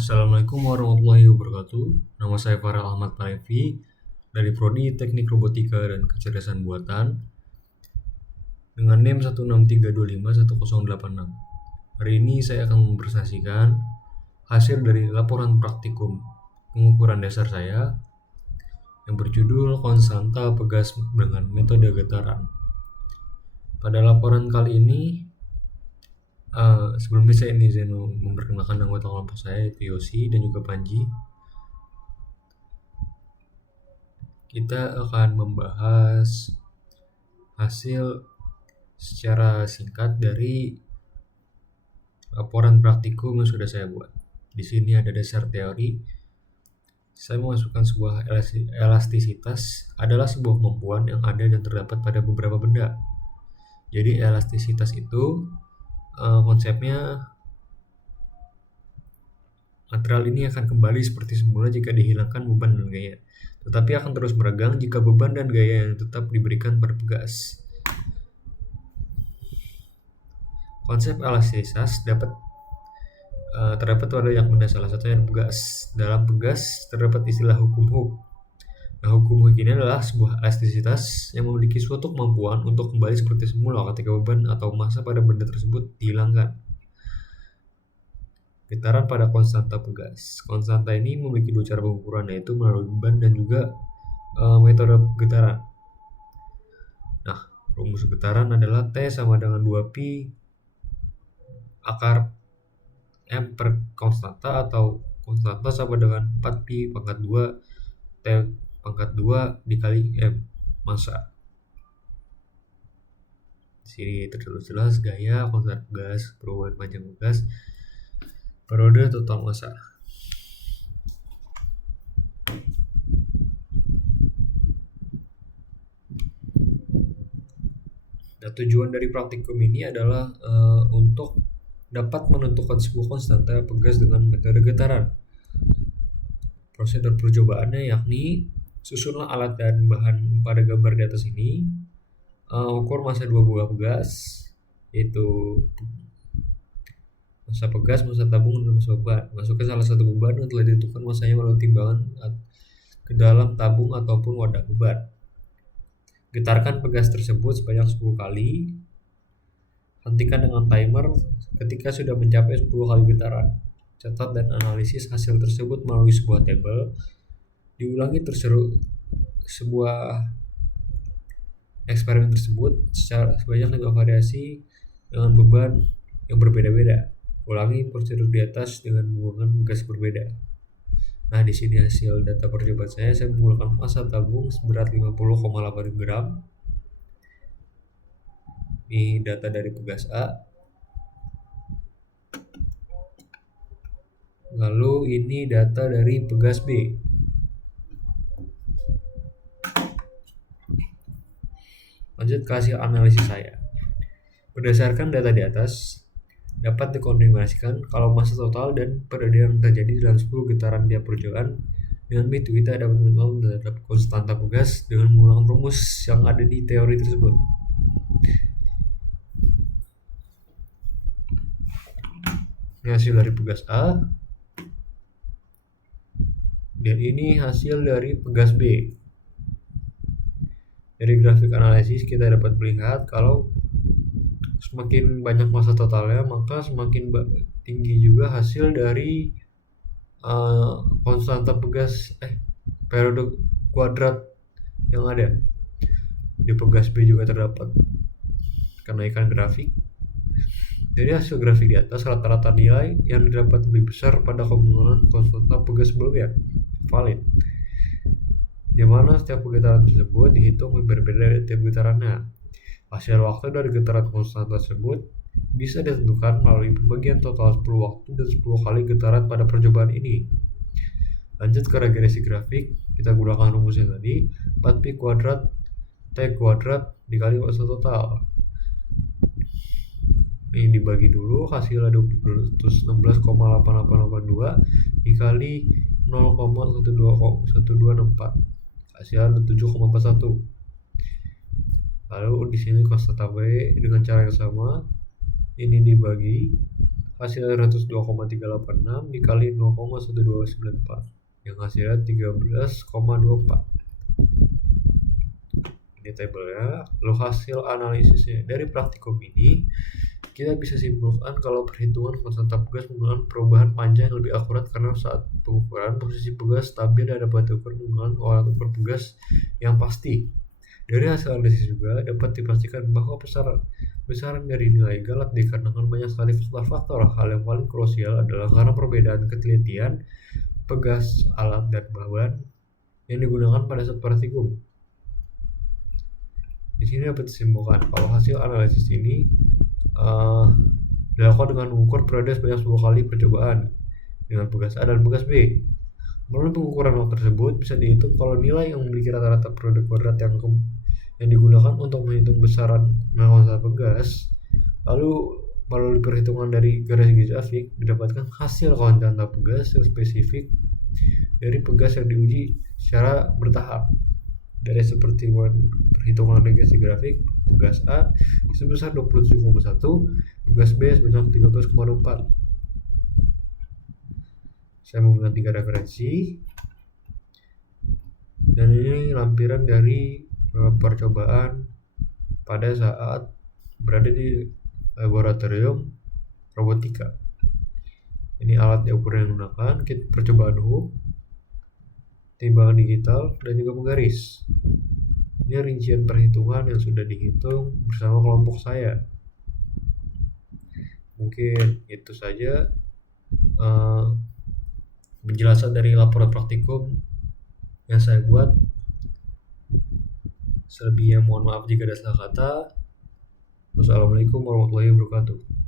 Assalamualaikum warahmatullahi wabarakatuh. Nama saya Farel Ahmad Parevi dari Prodi Teknik Robotika dan Kecerdasan Buatan dengan NIM 163251086. Hari ini saya akan mempresentasikan hasil dari laporan praktikum pengukuran dasar saya yang berjudul konstanta pegas dengan metode getaran. Pada laporan kali ini, sebelumnya saya izin memperkenalkan anggota kelompok saya, yaitu Yosi dan juga Panji. Kita akan membahas hasil secara singkat dari laporan praktikum yang sudah saya buat. Di sini ada dasar teori. Saya memasukkan sebuah elastisitas adalah sebuah kemampuan yang ada dan terdapat pada beberapa benda. Jadi elastisitas itu konsepnya material ini akan kembali seperti semula jika dihilangkan beban dan gaya, tetapi akan terus meregang jika beban dan gaya yang tetap diberikan pada pegas. Konsep elastisitas terdapat pada banyak benda, salah satunya pegas. Dalam pegas terdapat istilah hukum Hooke. Nah, hukum Hooke ini adalah sebuah elastisitas yang memiliki suatu kemampuan untuk kembali seperti semula ketika beban atau massa pada benda tersebut dihilangkan. Getaran pada konstanta pegas. Konstanta ini memiliki dua cara pengukuran, yaitu melalui beban dan juga metode getaran. Nah, rumus getaran adalah T sama dengan 2pi akar M per konstanta, atau konstanta sama dengan 4pi pangkat 2 T pangkat 2 dikali M massa. Di sini tertulis jelas gaya, konstanta pegas, perubahan panjang pegas, periode total massa. Nah, tujuan dari praktikum ini adalah untuk dapat menentukan sebuah konstanta pegas dengan metode getaran. Prosedur percobaannya yakni susunlah alat dan bahan pada gambar di atas ini, ukur massa dua buah pegas, yaitu massa pegas, massa tabung, dan massa beban. Masukkan salah satu beban yang telah ditentukan massanya melalui timbangan ke dalam tabung ataupun wadah beban. Getarkan pegas tersebut sebanyak 10 kali. Hentikan dengan timer ketika sudah mencapai 10 kali getaran. Catat dan analisis hasil tersebut melalui sebuah tabel. Diulangi sebuah eksperimen tersebut sebanyak 5 variasi dengan beban yang berbeda-beda. Ulangi prosedur di atas dengan menggunakan pegas berbeda. Nah, di sini hasil data percobaan saya menggunakan massa tabung seberat 50,8 gram. Ini data dari pegas A. Lalu ini data dari pegas B. Lanjut ke hasil analisis saya. Berdasarkan data di atas, dapat dikonfirmasikan kalau massa total dan periode yang terjadi dalam 10 getaran tiap percobaan dengan begitu kita dapat menentukan terhadap konstanta pegas dengan menggunakan rumus yang ada di teori tersebut. Ini hasil dari pegas A, dan ini hasil dari pegas B. Dari grafik analisis kita dapat melihat kalau semakin banyak massa totalnya, maka semakin tinggi juga hasil dari konstanta pegas periode kuadrat yang ada. Di pegas B juga terdapat kenaikan grafik. Dari hasil grafik di atas, rata-rata nilai yang didapat lebih besar pada kemungkinan konstanta pegas sebelumnya valid, di mana setiap getaran tersebut dihitung berbeda dari tiap getarannya. Hasil waktu dari getaran konstan tersebut bisa ditentukan melalui pembagian total 10 waktu dan 10 kali getaran pada percobaan ini. Lanjut ke regresi grafik, kita gunakan rumusnya tadi, 4pi kuadrat T kuadrat dikali massa total. Ini dibagi dulu, hasilnya 216,8882 dikali 0,124, hasilnya 7,41. Lalu di sini konstanta B dengan cara yang sama, ini dibagi hasilnya 102,386 dikali 0,1294 yang hasilnya 13,24. Ini tabelnya. Lalu hasil analisisnya dari praktikum ini kita bisa simpulkan kalau perhitungan konstanta pegas menggunakan perubahan panjang yang lebih akurat karena saat pengukuran posisi pegas stabil dan dapat diukur menggunakan alat ukur pegas yang pasti. Dari hasil analisis juga dapat dipastikan bahwa besaran dari nilai galak dikarenakan banyak sekali faktor-faktor. Hal yang paling krusial adalah karena perbedaan ketelitian pegas alat dan bahan yang digunakan pada saat praktikum. Di sini dapat disimpulkan kalau hasil analisis ini dilakukan dengan mengukur periode sebanyak 10 kali percobaan dengan pegas A dan pegas B. Melalui pengukuran hal tersebut bisa dihitung kalau nilai yang memiliki rata-rata periode kuadrat yang digunakan untuk menghitung besaran konstanta pegas, lalu melalui perhitungan dari garis grafik didapatkan hasil konstanta pegas yang spesifik dari pegas yang diuji secara bertahap. Dari seperti perhitungan regresi grafik, pegas A sebesar 27,1, pegas B sebanyak 13,4. Saya menggunakan 3 referensi, dan ini lampiran dari percobaan pada saat berada di laboratorium robotika. Ini alat ukur yang digunakan, kit percobaan Hooke, timbangan digital, dan juga penggaris. Ini rincian perhitungan yang sudah dihitung bersama kelompok saya. Mungkin itu saja penjelasan dari laporan praktikum yang saya buat. Selebihnya mohon maaf jika ada salah kata. Wassalamualaikum warahmatullahi wabarakatuh.